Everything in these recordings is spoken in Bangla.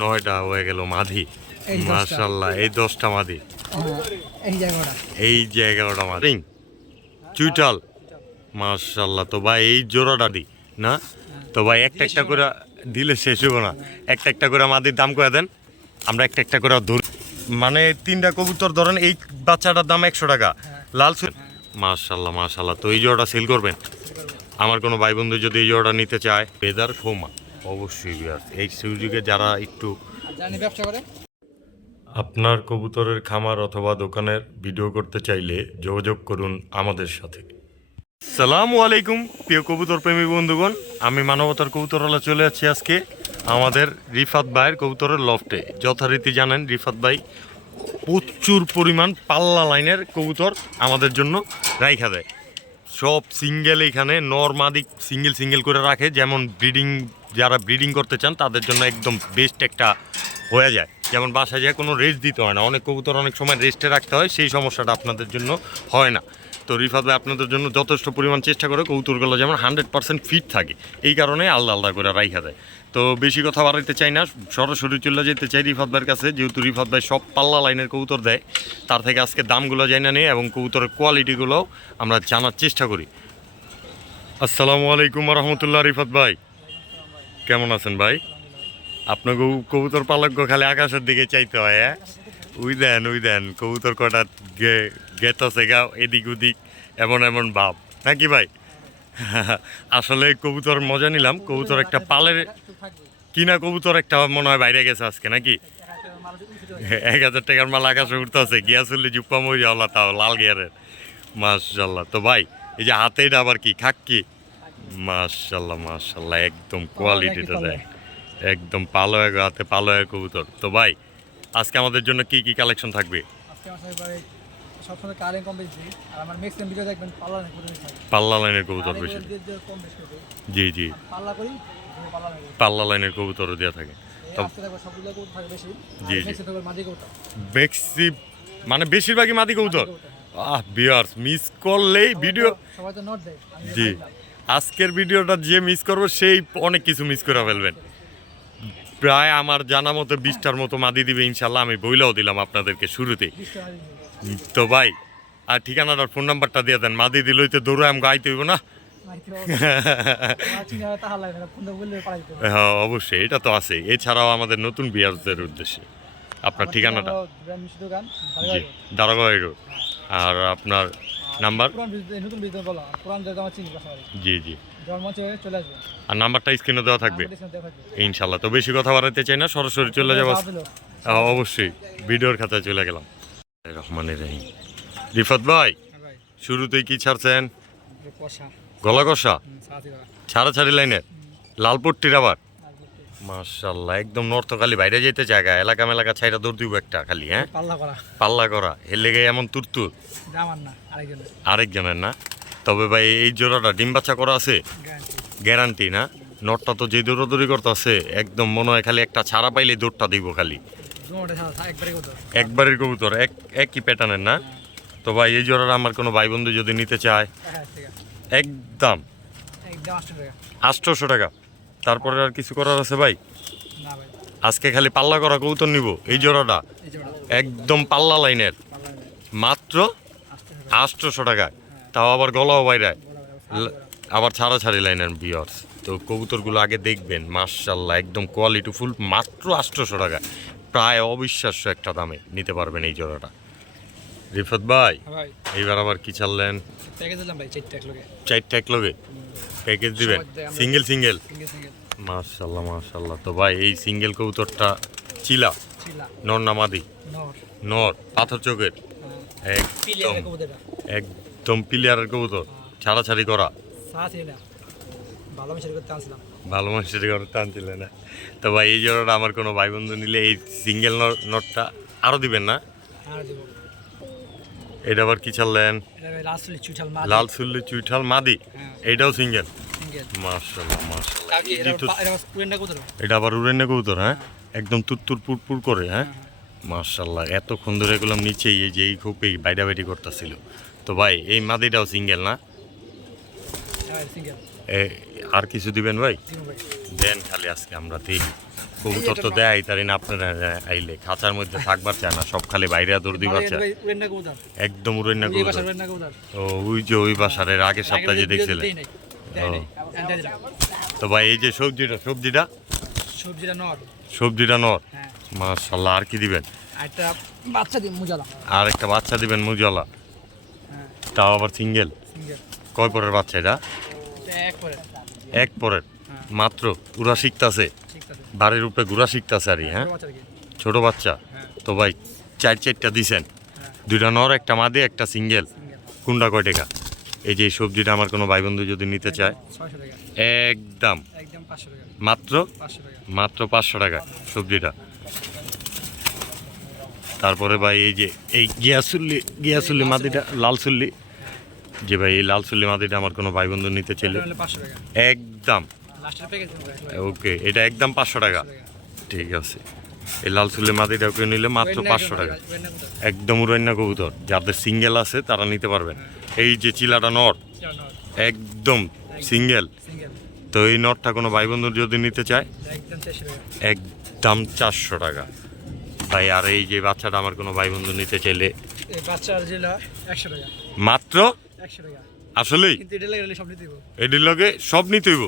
নয়টা হয়ে গেল এই মাশাল্লাহ এই দশটা মাদি। হ্যাঁ, এই যে এগারোটা মাদি। চুইটাল। মাশাল্লাহ তো ভাই এই জোড়াটা দি না? তো ভাই একটা একটা করে দিলে শেষ হব না। একটা একটা করে মাদির দাম করে দেন। আমরা একটা একটা করে ধরি। মানে তিনটা কবুতর ধরেন এই বাচ্চাটার দাম একশো টাকা। লাল মাশাল্লাহ মাশাল্লাহ তো এই জোড়াটা সেল করবেন? আমার কোনো ভাই বন্ধু যদি এই জোড়াটা নিতে চায় বেদার ফোমা অবশ্যই বিয়ার এই সুযোগে যারা একটু ব্যবসা করে। আপনার কবুতরের খামার অথবা দোকানের ভিডিও করতে চাইলে যোগাযোগ করুন আমাদের সাথে। সালামু আলাইকুম প্রিয় কবুতর প্রেমী বন্ধুগণ। আমি মানবতার কবুতরওয়ালা চলে আছি আজকে আমাদের রিফাত ভাইয়ের কবুতরের লফটে। যথারীতি জানেন রিফাত ভাই প্রচুর পরিমাণ পাল্লা লাইনের কবুতর আমাদের জন্য রাইখা দেয়। সব সিঙ্গেল এখানে নর্মাদিক সিঙ্গেল সিঙ্গেল করে রাখে যেমন ব্রিডিং যারা ব্রিডিং করতে চান, তাদের জন্য একদম বেস্ট একটা হয়ে যায়। যেমন বাসায় যায় কোনো রেস্ট দিতে হয় না। অনেক কবুতর অনেক সময় রেস্টে রাখতে হয়, সেই সমস্যাটা আপনাদের জন্য হয় না। তো রিফাত ভাই, আপনাদের জন্য যথেষ্ট পরিমাণ চেষ্টা করে কবুতরগুলো যেমন হান্ড্রেড পার্সেন্ট ফিট থাকে। এই কারণে আলাদা আলাদা করে রাইখা দেয়। তো বেশি কথা বাড়াইতে চাই না, সরাসরি চলে যেতে চাই রিফাত ভাইয়ের কাছে। যেহেতু রিফাত ভাই সব পাল্লা লাইনের কবুতর দেয়, তার থেকে আজকে দামগুলো জানা নিই এবং কবুতরের কোয়ালিটিগুলোও আমরা জানার চেষ্টা করি। আসসালামু আলাইকুম রহমতুল্লাহ, রিফাত ভাই। কেমন আছেন ভাই? আপনাকে কবুতর পালক খালি আকাশের দিকে চাইতে হয় হ্যাঁ? উই দেন উই দেন, কবুতর কটা গেত গেতছে গাও এদিক ওদিক, এমন এমন ভাব নাকি ভাই? আসলে কবুতর মজা নিলাম, কবুতর একটা পালের কিনা কবুতর একটা মনে হয় বাইরে গেছে আজকে, নাকি? এক হাজার টাকার মাল আকাশে উঠতে আছে গিয়া চললে জুপ্পা মরি আল্লাহ তাও, লাল গিয়ারের। মাশাল্লাহ তো ভাই, এই যে হাতে এটা আবার কি, খাক কি? মাশাল্লাহ মাশাল্লাহ একদম কোয়ালিটিটা দেয় একদম পালো এক হাতে পালো এক কবুতর। তো ভাই আজকে আমাদের জন্য কি কি কালেকশন থাকবে? পাল্লা লাইনের কবুতর বেশি। জি জি। পাল্লা লাইনের কবুতর। দেওয়া থাকে। জি, জি। বেক্সি মানে বেশিরভাগই মাদি কবুতর? আহ বিয়ার্স মিস করলেই ভিডিও জি। আজকের ভিডিওটা যে মিস করব সেই অনেক কিছু মিস করে ফেলবেন। প্রায় আমার জানা মতো বিশটার মতো মাদি দিবে ইনশাল্লাহ আমি বইলেও দিলাম আপনাদেরকে শুরুতে। তো ভাই আর ঠিকানাটার ফোন নাম্বারটা দিয়ে দেন। মাদি দিলই তো দৌড়ে আমি গাইতে হইব না। হয় অবশ্যই এটা তো আছে। এছাড়াও আমাদের নতুন বিয়ারদের উদ্দেশ্যে আপনার ঠিকানাটা। জি রোড। আর আপনার নাম্বার? নতুন বিজনেস বলো। পুরান যেহেতু আমার চিনি জি জি। চলে আসবে। আর নাম্বারটা স্ক্রিনে দেওয়া থাকবে? ইনশাল্লাহ। তো বেশি কথা বাড়াইতে চাই না সরাসরি চলে যাব। হ্যাঁ, অবশ্যই। ভিডিওর খাতায় চলে গেলাম। রহমানের রহিম। রিফাত ভাই হ্যাঁ শুরুতেই কি ছাড়ছেন? গলা কষা। ছাড়া ছাড়ি লাইনের? লালপট্টির আবার। মার্শাল্লাহ একদম নর্থ খালি বাইরে যেতে জায়গা এলাকা মেলাকা ছাইটা দৌড় দিব একটা খালি হ্যাঁ? পাল্লা করা। পাল্লা করা এর লেগে এমন তুরতুর। আরেকজনের। না? তবে ভাই এই জোড়াটা ডিম বাচ্চা করা আছে? গ্যারান্টি না? নটটা তো যে দৌড়াদৌড়ি করতে আছে একদম মনে হয় খালি একটা ছাড়া পাইলে দৌড়টা দিব খালি। একবারের কবুতর এক একই প্যাটার্নের না? তো ভাই এই জোড়াটা আমার কোনো ভাই বন্ধু যদি নিতে চায়? হ্যাঁ একদম। একদম আটশো আটশোশো টাকা। তারপরে আর কিছু করার আছে ভাই? আজকে খালি পাল্লা করা কবুতর নিব এই জোড়াটা। একদম পাল্লা লাইনের। মাত্র আটশোশো টাকা। তাও আবার গলাও বাইরে। বড় বড় ল- আবার ছাড়া ছাড়ি। লাইনের বিয়ার্স তো কবুতরগুলো আগে দেখবেন মার্শাল্লাহ একদম কোয়ালিটি ফুল মাত্র আটশোশো টাকা প্রায় অবিশ্বাস্য একটা দামে নিতে পারবেন এই জোড়াটা। রিফত ভাই হ্যাঁ এইবার আবার কি ছাড়লেন? প্যাকেজ দিলাম চারটে এক লোকে। চারটা এক লগে প্যাকেজ দিবেন? সিঙ্গেল সিঙ্গেল মার্শাল্লাহ মার্শাল্লাহ তো ভাই এই সিঙ্গেল কবুতরটা চিলা? নর নামাদি নর। পাথর চোখের? হ্যাঁ। একদম একদম প্লেয়ারের কবুতর। ছাড়াছাড়ি করা? ভালো মানুষের ঘরে টানছিল না। তো ভাই এই জোড়াটা আমার কোনো ভাই বন্ধু নিলে এই সিঙ্গেল নটটা আরও দিবেন না? এটা আবার কি ছাড়লেন? লাল সুল্লি চুইঠাল মাদি। হ্যাঁ। এইটাও সিঙ্গেল? এটা আবার উড়েনে কবুতর? হ্যাঁ? একদম তুত্তুর পুরপুর করে হ্যাঁ? মার্শাল্লাহ এতক্ষণ ধরে এগুলো নিচেই এই যে এই খুবই বাইডা বাইডি করতেছিল। তো ভাই এই মাদিটাও সিঙ্গেল না? হ্যাঁ এ, আর কিছু দিবেন ভাই? দেন খালি আজকে আমরা দেখি কবুতর তো দেয় তারি না আপনারা আইলে। খাঁচার মধ্যে থাকবার চায় না সব খালি বাইরে দৌড় দিবার চায়। একদম উড়েন না এই কবুতর। ও ওই যে ওই বাসার এর আগের সপ্তাহে যে দেখছিলেন। তো ভাই এই যে সবজিটা সবজিটা? সবজিটা নর। সবজিটা নর? হ্যাঁ। মাশাল্লাহ আর কি দিবেন? আর একটা বাচ্চা দিই মুজালা। আর একটা বাচ্চা দিবেন মুজলা। হ্যাঁ। তাও আবার সিঙ্গেল? কয় পরের বাচ্চা এটা? এক পরের? হ্যাঁ। মাত্র? উড়া শিখতাছে? বাড়ির উপরে ঘুরা শিখতাছে আর হ্যাঁ? ছোট বাচ্চা? হ্যাঁ। তো ভাই চার চারটা দিছেন। হ্যাঁ। দুইটা নর একটা মাদে একটা সিঙ্গেল। কোনটা কয় টাকা? এই যে সবজিটা আমার কোনো ভাই বন্ধু যদি নিতে চায় একদম। মাত্র? মাত্র পাঁচশো টাকা সবজিটা। তারপরে ভাই এই যে এই গিয়াসুল্লি গিয়াসুল্লি মাদিটা লাল চুল্লি যে ভাই এই লাল চুল্লি মাদিটা আমার কোনো ভাই বন্ধু নিতে চাইলে একদম। ওকে এটা একদম পাঁচশো টাকা। ঠিক আছে। এই লাল চুল্লি মাদিটা ওকে নিলে মাত্র পাঁচশো টাকা। একদম উড়াইনা কবুতর। যাদের সিঙ্গেল আছে তারা নিতে পারবেন। এই যে চিলাটা নট একদম সিঙ্গেল তো এই নটটা কোনো ভাই বন্ধু যদি নিতে চায় একদম চারশো টাকা। ভাই আর এই যে বাচ্চাটা আমার কোনো ভাই বন্ধু নিতে চাইলে মাত্র একশো টাকা। নিতে এটির লগে সব নিতে হইব?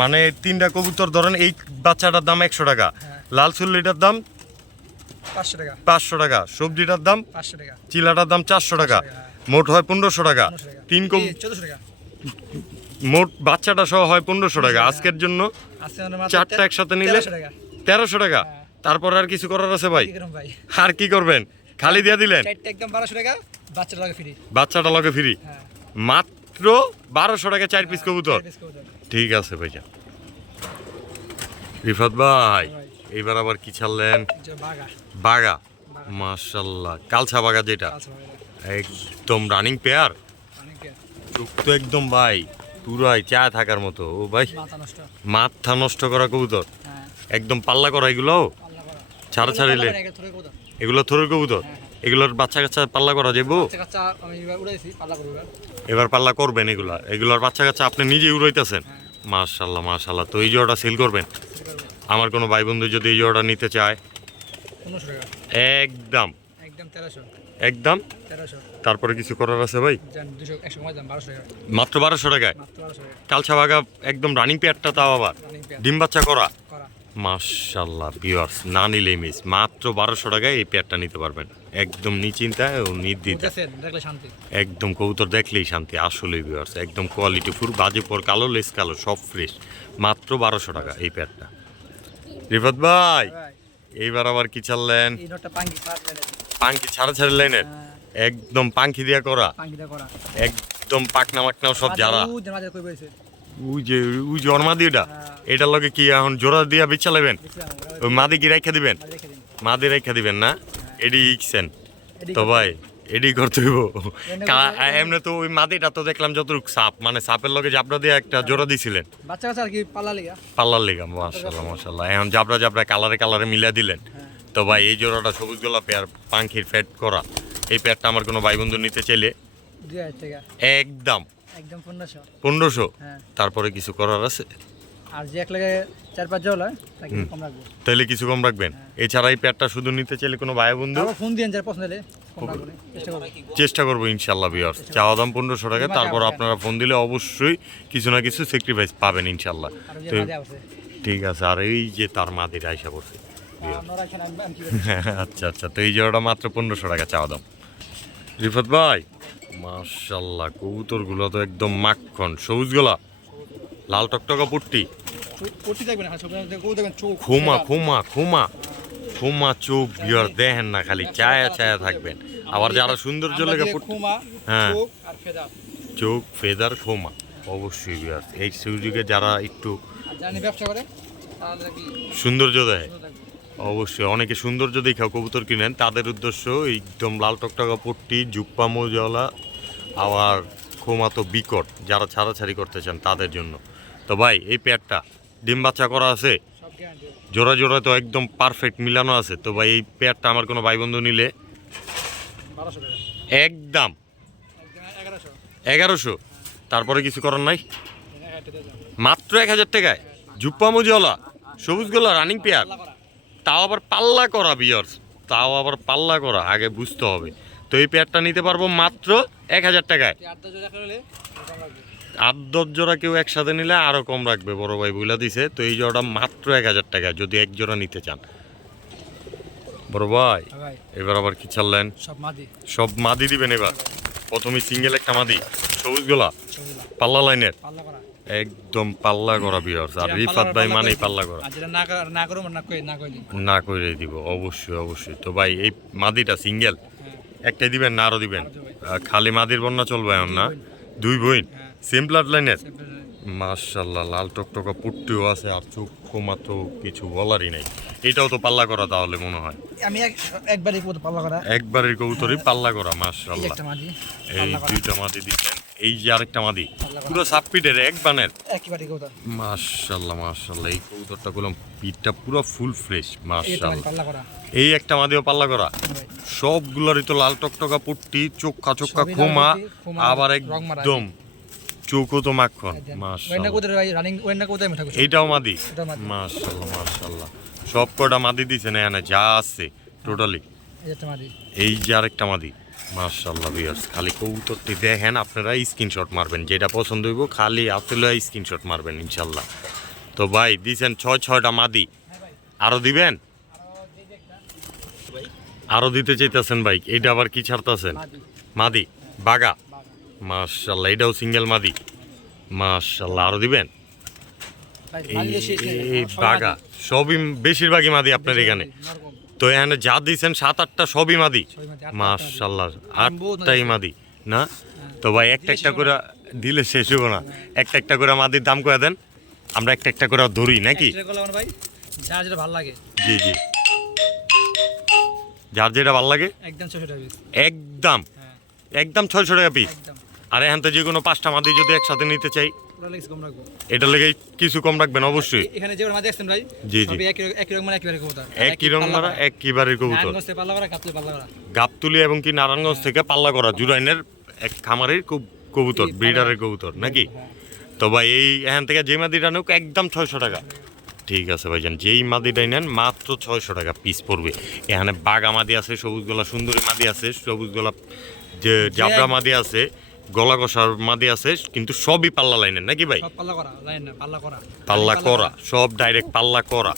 মানে তিনটা কবুতর ধরেন এই বাচ্চাটার দাম একশো টাকা হ্যাঁ। লাল চুল্লিটার দাম পাঁচশো টাকা। সবজিটার দাম চিলাটার দাম চারশো টাকা টাকা, মোট হয় পনেরোশো টাকা। তিন মোট বাচ্চাটা সহ হয় পনেরোশো টাকা। আজকের জন্য চারটা একসাথে নিলে তেরোশো টাকা। হ্যাঁ। তারপর আর কিছু করার আছে ভাই? আর কি করবেন? খালি দিয়ে দিলেন? একদম বারোশো টাকা বাচ্চার লাগে ফ্রি বাচ্চাটা লগে ফ্রি হ্যাঁ। মাত্র বারোশো টাকা চার পিস কবুতর? piece কবুতর। ঠিক আছে ভাইয়া রিফাত ভাই ভাই। এইবার আবার কি ছাড়লেন? বাগা মাশাল্লাহ কালছা বাগা যেটা। একদম রানিং পেয়ার চোখ তো একদম ভাই পুরাই চা থাকার মতো। ও ভাই মাথা নষ্ট। করা কবুতর? হ্যাঁ। একদম পাল্লা করা এগুলো? ছাড়া ছাড়িলে। এগুলো থরের কবুতর? এগুলোর বাচ্চা কাচ্চা পাল্লা করা যাব এবার পাল্লা করবেন এগুলা। এগুলোর বাচ্চা কাচ্চা আপনি নিজেই উড়াইতেছেন? মাশাল্লাহ মাশাল্লাহ তো এই জোড়াটা সেল করবেন? আমার কোনো ভাই বন্ধু যদি এই জোড়াটা নিতে চায়? একদম। একদম তারপরে কিছু করার আছে ভাই? মাত্র বারোশো টাকায়? কালচা বাগা একদম রানিং পেয়ারটা তাও আবার? ডিম বাচ্চা করা। মাশাল্লাহ ভিউয়ার্স না নিলেই মিস মাত্র বারোশো টাকায় এই পেয়ারটা নিতে পারবেন। একদম নিশ্চিন্তায় ও শান্তি। একদম কবুতর দেখলেই শান্তি আসলেই ভিউয়ার্স একদম কোয়ালিটি ফুল বাজে পর কালো লেস কালো সব ফ্রেশ মাত্র বারোশো টাকা এই পেয়ারটা রিফাত ভাই এইবার আবার কি এই পাঙ্কি ছাড়া ছাড়া লাইনের হ্যাঁ, একদম পাঙ্কি দিয়া করা। করা। একদম পাকনা মাকনাও সব যারা। ওই যে ওই যে দিয়েটা হ্যাঁ। এটার লগে কি এখন জোড়া দিয়া দেখছিলাম আমরা, ওই মাদি কি রেখে দিবেন। মাদি রেখে দিবেন না? এডি ইকছেন তো ভাই এডি করতে হইব। এমনি তো ওই মাদিটা তো দেখলাম যতটুকু সাপ মানে সাপের লগে জাবড়া দিয়ে একটা জোড়া দিছিলেন। বাচ্চা কাচ্চা আর কি পাল্লা লিগা? পাল্লার লেগা মাশাল্লাহ মাশাল্লাহ এখন জাবড়া জাবড়া কালারে কালারে মিলা দিলেন। তো ভাই এই জোড়াটা সবুজ গোলা পেয়ার পাঙ্খির ফ্যাট করা। এই পেয়ারটা আমার কোনো ভাই বন্ধু নিতে চাইলে একদম। একদম পনেরোশো। পনেরোশো? হ্যাঁ। তারপরে কিছু করার আছে? আর যে এক লাগে চার পাঁচ জল হয় কম রাখব। তাহলে কিছু কম রাখবেন? এছাড়া এই পেয়ারটা শুধু নিতে চাইলে কোনো ভাই বন্ধু? ফোন দিয়ে যার পছন্দ হলে চেষ্টা করব। ইনশাল্লাহ বিয়ার্স চাওয়া দাম পনেরোশো টাকা তারপর আপনারা ফোন দিলে অবশ্যই কিছু না কিছু স্যাক্রিফাইস পাবেন ইনশাল্লাহ তো ঠিক আছে আর এই যে তার মাদির আইসা পড়ছে আমরা এখানে আমি- আমি কি করি? আচ্ছা আচ্ছা তো এই জোড়াটা মাত্র পনেরোশো টাকা চাওয়া দাম। রিফাত ভাই মার্শাল্লাহ কবুতরগুলো তো একদম মাখন। সবুজগুলা লাল টকটকা পুট্টি। হ্যাঁ, খুমা খুমা খুমা খুমা চোখ বিয়ার দেখেন না খালি চায়া চায়া থাকবেন। আবার যারা সৌন্দর্য লেগে হ্যাঁ। চোখ ফেদার। খোমা। অবশ্যই বিয়ার এই সুযোগে যারা একটু সৌন্দর্য দেয়। অবশ্যই অনেকে সৌন্দর্য দেখা কবুতর কিনেন তাদের উদ্দেশ্য একদম লাল টকটকা পট্টি জুপ্পা মোজলা আবার খোমা তো বিকট যারা ছাড়াছাড়ি করতে চান তাদের জন্য। তো ভাই এই প্যাডটা ডিম বাচ্চা করা আছে। জোড়া জোড়া তো একদম পারফেক্ট মিলানো আছে। তো ভাই এই প্যাডটা আমার কোনো ভাই বন্ধু নিলে একদম। এগারোশো। তারপরে কিছু করার নাই। মাত্র এক হাজার টাকায়? জুপ্পা মোজলা সবুজগুলো রানিং পেয়ার তাও আবার পাল্লা করা বিয়ার্স তাও আবার পাল্লা করা আগে বুঝতে হবে। তো এই পেয়ারটা নিতে পারব মাত্র এক হাজার টাকায়। আট দশ জোড়া কেউ একসাথে নিলে আরও কম রাখবে বড় ভাই বুঝলা দিছে। তো এই জোড়াটা মাত্র এক হাজার টাকা যদি এক জোড়া নিতে চান। বড় ভাই হ্যাঁ এবার আবার কি ছাড়লেন? সব মাদি। সব মাদি দিবেন এবার। প্রথমে সিঙ্গেল একটা মাদি। সবুজগুলা ছবিগুলা পাল্লা লাইনের? একদম পাল্লা করা বিয়ার্স আর রিফাত ভাই মানেই পাল্লা করা। না করা- দিব। অবশ্যই অবশ্যই। তো ভাই এই মাদিটা সিঙ্গেল একটাই দিবেন না আরও দিবেন। খালি মাদির বন্যা চলবে এমন না? দুই বইন? সেম ব্লাড লাইনের মার্শাল্লাহ লাল টকটকা পুট্টিও আছে আর চক্ষু মাত্র কিছু বলারই নাই। এটাও তো পাল্লা করা তাহলে মনে হয়। আমি একবারই পাল্লা করা। একবারের কবুতরই পাল্লা করা এই মার্শাল্লাহ এই দুইটা মাটি দিচ্ছেন এই যে আরেকটা মাদি পুরো সাবপিটের এক বানের। মার্শাল্লাহ মার্শাল্লাহ এই কৌতরটা করলাম পিঠটা পুরো ফুল ফ্রেশ করা। এই একটা মাদিও পাল্লা করা। সবগুলোরই তো লাল টকটকা পুট্টি চোখা চোখা খোমা আবার একদম চোখও তো মাখন এইটাও মাদি। মার্শাল্লাহ মার্শাল্লাহ সব কটা মাদি দিছে না এখানে যা আছে টোটালি। এই যে আরেকটা মাদি। মার্শাল্লাহ বিয়ার্স খালি কবুতরটি দেখেন, আপনারা স্ক্রিনশট মারবেন, যেটা পছন্দ হইব খালি আসলে স্ক্রিনশট মারবেন ইনশাল্লাহ তো ভাই, দিছেন ছয়, ছয়টা মাদি। আরও দিবেন? আরও দিতে চাইতেছেন ভাই, এইটা আবার কি ছাড়তেছেন? মাদি, বাগা। মার্শাল্লাহ এটাও সিঙ্গেল মাদি। মার্শাল্লাহ আরও দিবেন? এই, বাগা। সবই বেশিরভাগই মাদি আপনার এখানে। তো এখানে যা দিয়েছেন সাত আটটা সবই মাদি। বহুত আটটাই মাদি না? তো ভাই একটা একটা করে দিলে শেষ হব না। একটা একটা করে মাদির দাম করে দেন। আমরা একটা একটা করে ধরি নাকি? ভালো লাগে। জি জি। যার যেটা ভালো লাগে? একদম ছশো টাকা একদম। হ্যাঁ। একদম ছয়শো টাকা পিস আর এখান থেকে যে কোনো পাঁচটা মাদি যদি একসাথে নিতে চাই এটা লেগে কিছু কম রাখবেন অবশ্যই। এখানে যে মাঝে আসছেন ভাই জি, জি। একই রকম- মানে একই রকম কবুতর। একই রং মারা এক কিবারের কবুতর। গাবতুলি এবং কি নারায়ণগঞ্জ থেকে পাল্লা করা জুরাইনের এক খামারের কব- কবুতর ব্রিডারের কবুতর নাকি? তো ভাই এই এখান থেকে যে মাদিটা নেক একদম ছয়শো টাকা। ঠিক আছে ভাইজান যেই মাদিটাই নেন মাত্র ছয়শো টাকা পিস পড়বে। এখানে বাগা মাদি আছে সবুজ গলা সুন্দরী মাদি আছে সবুজ গলা যে জাবরা মাদি আছে গলা কষার মাদি আছে কিন্তু সবই পাল্লা লাইনের নাকি ভাই? পাল্লা করা লাইন না পাল্লা করা। পাল্লা করা সব ডাইরেক্ট পাল্লা করা।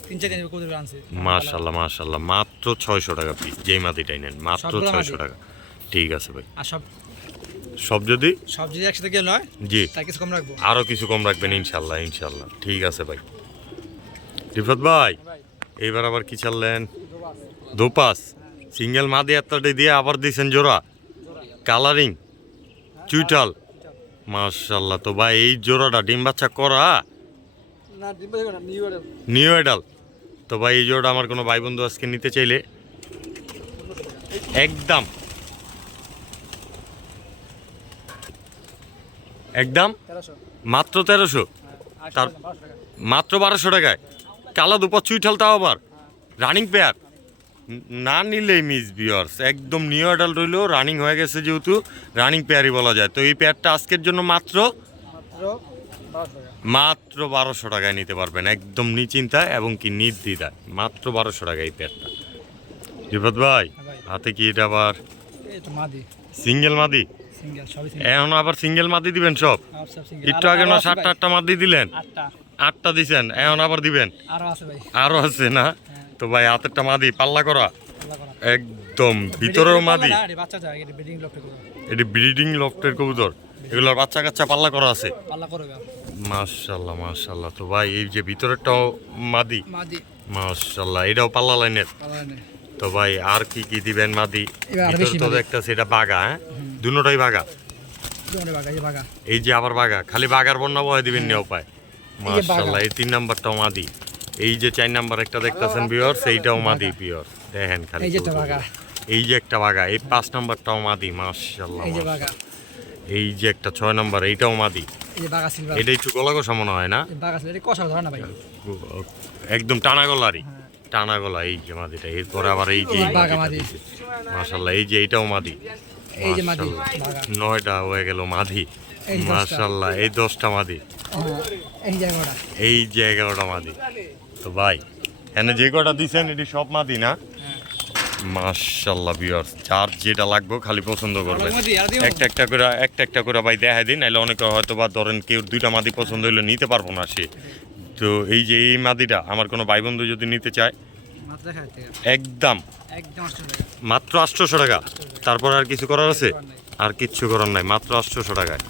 মার্শাল্লাহ মার্শাল্লাহ মাত্র ছয়শো টাকা পিস যেই মাদিটাই নেন মাত্র ছয়শো টাকা। ঠিক আছে ভাই। সব সব যদি? সব যদি একসাথে গেলে হয় জি। কিছু কম রাখব। আরও কিছু কম রাখবেন ইনশাল্লাহ ইনশাল্লাহ ঠিক আছে ভাই। রিফত ভাই এইবার আবার কি চাললেন দোপাস। সিঙ্গেল মাদি আত্মাটি দিয়ে আবার দিয়েছেন জোড়া। কালারিং। চুইটাল মার্শাল্লাহ তো ভাই এই জোড়াটা ডিম বাচ্চা করা? নিউ এডাল। তো ভাই এই জোড়াটা আমার কোনো ভাই বন্ধু আজকে নিতে চাইলে? একদম। একদম? মাত্র তেরোশো? তার- মাত্র বারোশো টাকায়? কালা দুপা চুইঠাল তাও আবার? রানিং পেয়ার না নিলেই মিস বিয়ার্স একদম নিউ অ্যাডাল্ট রইলেও রানিং হয়ে গেছে যেহেতু রানিং পেয়ারই বলা যায়। তো এই পেয়ারটা আজকের জন্য মাত্র মাত্র বারোশো টাকায় নিতে পারবেন একদম নিশ্চিন্তায় এবং কি নির্দ্বিধায়। মাত্র বারোশো টাকা এই পেয়ারটা বিপদ ভাই হ্যাঁ হাতে কি এটা আবার? সিঙ্গেল মাদি। এখন আবার সিঙ্গেল মাদি দিবেন সব? একটু আগে না সাতটা আটটা মাদি দিলেন? আটটা। দিছেন এখন আবার দিবেন? আরও আছে না? হ্যাঁ। তো ভাই হাতেরটা মাদি পাল্লা করা। একদম ভিতরেও মাদি। না, এটা এটা ব্রিডিং এটি লফটের কবুতর। এগুলোর বাচ্চা কাচ্চা পাল্লা করা আছে। মাশাল্লাহ মাশাল্লাহ। তো ভাই এই যে ভিতরেরটাও মাদি। মাদি। মাশাল্লাহ এটাও পাল্লা লাইনের। তো ভাই আর কি কি দিবেন মাদি? ভিতরে তো। একটা সেটা বাগা হ্যাঁ? দুটোটাই বাগা এই যে আবার বাগা খালি বাগার বন্যা বয় দিবেন নিয়ে পায় এই মাশাল্লাহ এই তিন নাম্বারটাও মাদি। এই যে চার নাম্বার একটা দেখতেছেন বিয়র সেইটাও মাদি পিওর দেখেন খালি এই যে একটা। বাগা এই যে একটা বাগা এই পাঁচ নাম্বারটাও মাদি মাশাল্লাহ এই যে বাগা এই যে একটা ছয় নাম্বার এইটাও মাদি এই যে বাগা সিলভার এটা একটু গলা কষা মনে হয় না একদম টানা গলারই হ্যাঁ টানা গলা এই যে মাদিটা এরপরে আবার এই যে। মাশাল্লাহ এই যে এইটাও মাদি এই যে মাদি নয়টা হয়ে গেল মাদি মাশাল্লাহ এই দশটা মাদি হ্যাঁ, এই জায়গাটা এই যে এগারোটা মাদি তো ভাই এনে যে কটা দিছেন এটি সব মাদি না? মাশাল্লাহ ভিউয়ার্স যার যেটা লাগবে খালি পছন্দ করবেন। দিও? একটা একটা করে একটা একটা করে ভাই দেখাই দিন নাহলে অনেকে হয়তো বা ধরেন কেউ দুইটা মাদি পছন্দ হইলে নিতে পারব না সে। তো এই যে এই মাদিটা আমার কোনো ভাই বন্ধু যদি নিতে চায় একদম। একদম আটশো টাকা। মাত্র আটশোশো টাকা। তারপর আর কিছু করার আছে? আর কিচ্ছু করার নাই মাত্র আটশোশো টাকায়।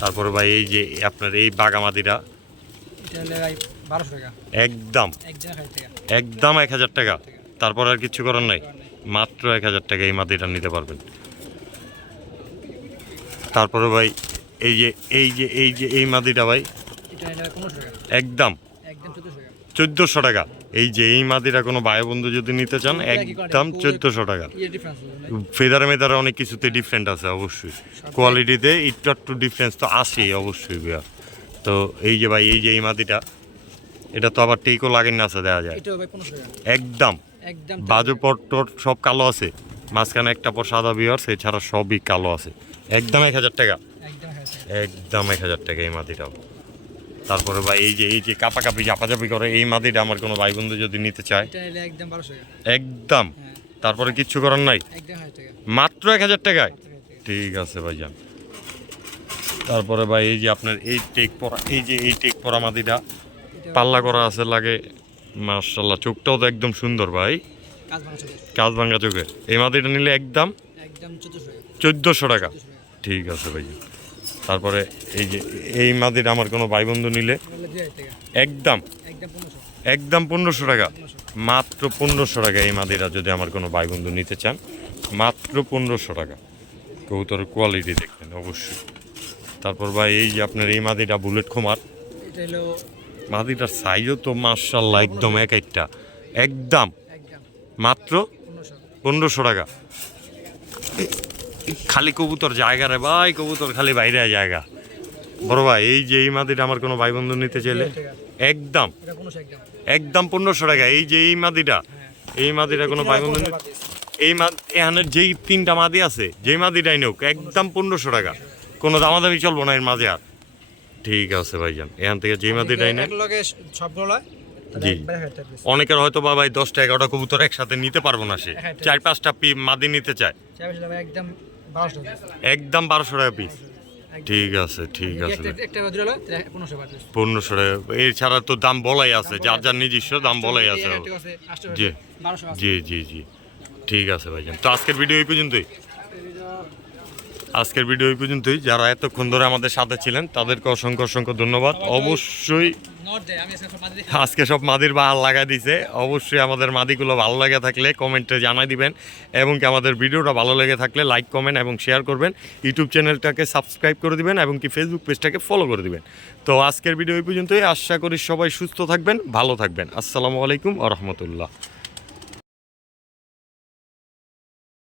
তারপরে ভাই এই যে আপনার এই বাগামাদিটা এটা হলে ভাই বারোশো টাকা একদম। একদম এক হাজার টাকা। তারপর আর কিচ্ছু করার নাই। মাত্র এক হাজার টাকা এই মাদিটা নিতে পারবেন। তারপরে ভাই এই যে এই যে এই যে এই মাদিটা ভাই একদম। চোদ্দোশো টাকা। এই যে এই মাদিরা কোনো ভাই বন্ধু যদি নিতে চান একদম চোদ্দোশো টাকা। ইয়ে ফেদারে মেদারে অনেক কিছুতে ডিফারেন্ট আছে অবশ্যই। কোয়ালিটিতে একটু একটু ডিফারেন্স তো আসেই অবশ্যই ভাইয়া। তো এই যে ভাই এই যে এই মাদিটা এটা তো আবার টেকও লাগেন না আছে দেওয়া যায়। ভাই একদম। বাজু পট সব কালো আছে। মাঝখানে একটা পর সাদা বিয়ার্স ছাড়া সবই কালো আছে। একদম এক হাজার টাকা। একদম এক হাজার টাকা। এই মাদিটাও তারপরে ভাই এই যে এই যে কাপাকাপি চাপাচাপি করে এই মাদিটা আমার কোনো ভাই বন্ধু যদি নিতে চায় একদম হ্যাঁ। তারপরে কিচ্ছু করার নাই? মাত্র এক হাজার টাকায়? ঠিক আছে ভাইজান। তারপরে ভাই এই যে আপনার এই টেক পরা এই যে এই টেক পরা মাদিটা পাল্লা করা আছে লাগে মার্শাল্লাহ চোখটাও তো একদম সুন্দর ভাই। কাজ ভাঙ্গা চোখে এই মাদিটা নিলে একদম চোদ্দোশো টাকা। ঠিক আছে ভাই। তারপরে এই যে এই মাদির আমার কোনো ভাই বন্ধু নিলে একদম। একদম পনেরোশো। টাকা। মাত্র পনেরোশো টাকা এই মাদিরা যদি আমার কোনো ভাই বন্ধু নিতে চান। মাত্র পনেরোশো টাকা। কবুতরের কোয়ালিটি দেখবেন অবশ্যই। তারপর ভাই, এই যে আপনার এই মাদিটা বুলেট খোমার। মাদিটার সাইজও তো মার্শাল্লাহ একদম এক একটা। একদম। মাত্র পনেরোশো টাকা। খালি কবুতর জায়গা রে ভাই, কবুতর খালি বাইরে জায়গা। বড় ভাই, এই যে এই মাদিটা আমার কোনো ভাই বন্ধু নিতে চাইলে একদম। একদম পনেরোশো টাকা। এই যে এই মাদিটা এই মাদিটা কোনো ভাই বন্ধু এই মাদ এখানে যেই তিনটা মাদি আছে, যেই মাদিটাই নোক একদম পনেরোশো টাকা। কোনো দামাদামি চলবো না এর মাঝে আর। ঠিক আছে ভাইজান এখান থেকে নেন এক লগে সবগুলো লয় জি। অনেকের হয়তো বা ভাই দশটা এগারোটা কবুতর একসাথে নিতে পারব না সে। হ্যাঁ, চার পাঁচটা পি মাদি নিতে চায়। একদম বারোশো টাকা। পিস ঠিক আছে ঠিক আছে। পনেরোশো টাকা। এছাড়া তো দাম বলাই আছে যার যার নিজস্ব দাম বলাই আছে। জি। জি জি জি। ঠিক আছে ভাইজান। তো আজকের ভিডিও এই পর্যন্তই। আজকের ভিডিও এই পর্যন্তই। যারা এতক্ষণ ধরে আমাদের সাথে ছিলেন, তাদেরকে অসংখ্য অসংখ্য ধন্যবাদ। অবশ্যই আজকে সব মাদির ভালো লাগা দিছে। অবশ্যই আমাদের মাদিগুলো ভালো লাগে থাকলে কমেন্টে জানাই দিবেন এবং কি আমাদের ভিডিওটা ভালো লেগে থাকলে লাইক কমেন্ট এবং শেয়ার করবেন। ইউটিউব চ্যানেলটাকে সাবস্ক্রাইব করে দিবেন এবং কি ফেসবুক পেজটাকে ফলো করে দিবেন। তো আজকের ভিডিও এই পর্যন্তই। আশা করি সবাই সুস্থ থাকবেন, ভালো থাকবেন। আসসালামু আলাইকুম আ রহমতুল্লাহ।